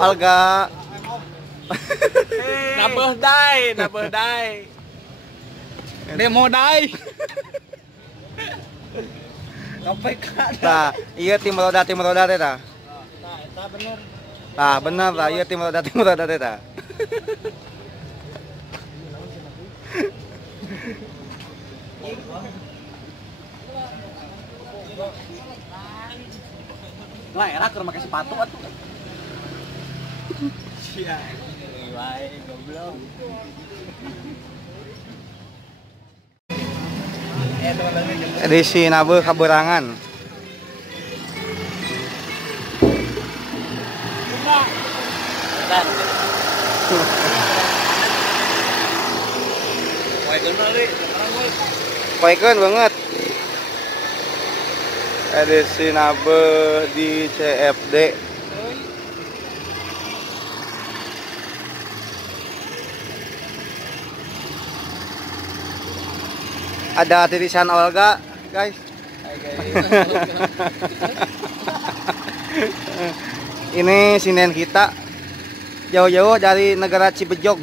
Alga. Nabeh dai. Demo dai. Sampai kan. Tah, iya tim roda teh tah. Bener. Tah, bener tah, iya tim roda teh tah. Lah era keur make sepatu atuh. Sia. Wae goblok. Edisi Nabeuh Kaberangan. Poekeun banget. Edisi Nabeuh di CFD. Ada titisan Olga, guys. Ini sinen kita jauh-jauh dari negara Cibejog.